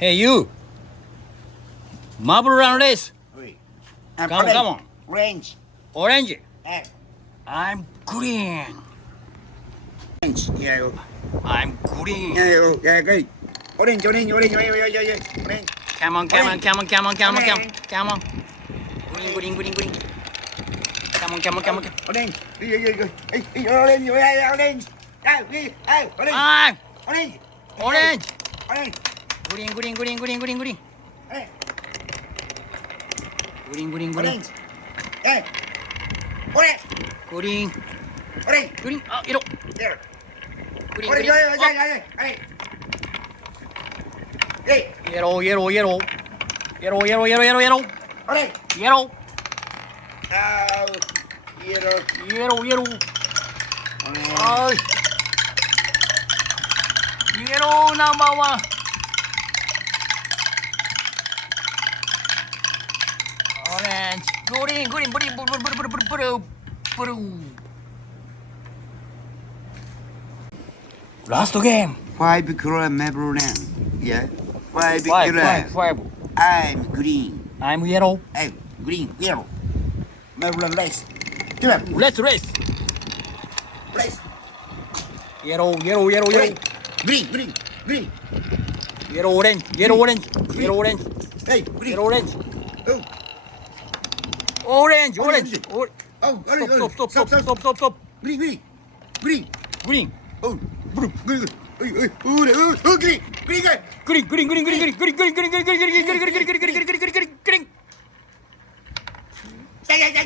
Hey you. Marble round race. Ui. Come on, come on. Orange. Orange. Eh. I'm green. Orange. Yeah. I'm green. Yeah. Yeah. Good. Orange. Orange. Orange. Orange. Orange. Orange. Come on, come on, come on, come on, come on, come on. Come on. Green, green, green, green. Come on, come on, come on. Orange. Orange. Orange. Orange. Orange. Ah, Orange. orange. Orange. Green, green, green, green, green, green. Eh. Green, green, green. Orange. Eh. Orange. Green, Orange. green. Oh, yellow. There. Green, Orange. green. Orange. Orange. Orange. Hey. Yellow, yellow, yellow. Yellow, yellow, yellow, yellow, yellow. Orange. Yellow, Yellow. yellow, yellow. Orange. Oh. Yellow number one. Orange, green, green, green, blue, blue. Last game. 5 color marble round. Yeah. 5 Five, color. five, five. I'm green. I'm yellow. Hey, green, yellow. Marble round race. Come on, Let's race. race. Yellow, yellow, yellow, yellow. Green, green, green. Yellow, orange, yellow, orange, yellow, orange, Hey, green. yellow, orange. Oh, Orange, orange. Orange. oh, orange, Stop, stop, stop, stop, stop, stop, stop. Green, green, green. Green. Oh, blue, green. Oh, green, green, green. Green, green, green, green, green, green, green, green, green, green, green, green, green, green, green, green, green, green.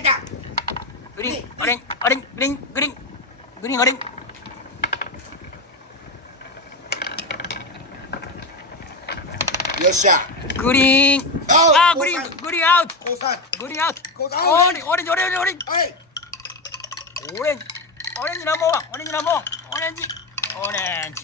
Yeah. Green, orange, orange, green, green, green, orange. Your shot. Green. Oh, Ah, go green, back. green out, Go side. green out. Go down. Orange, orange, orange, orange. Hey. Orange, orange number one, orange number one, orange, orange.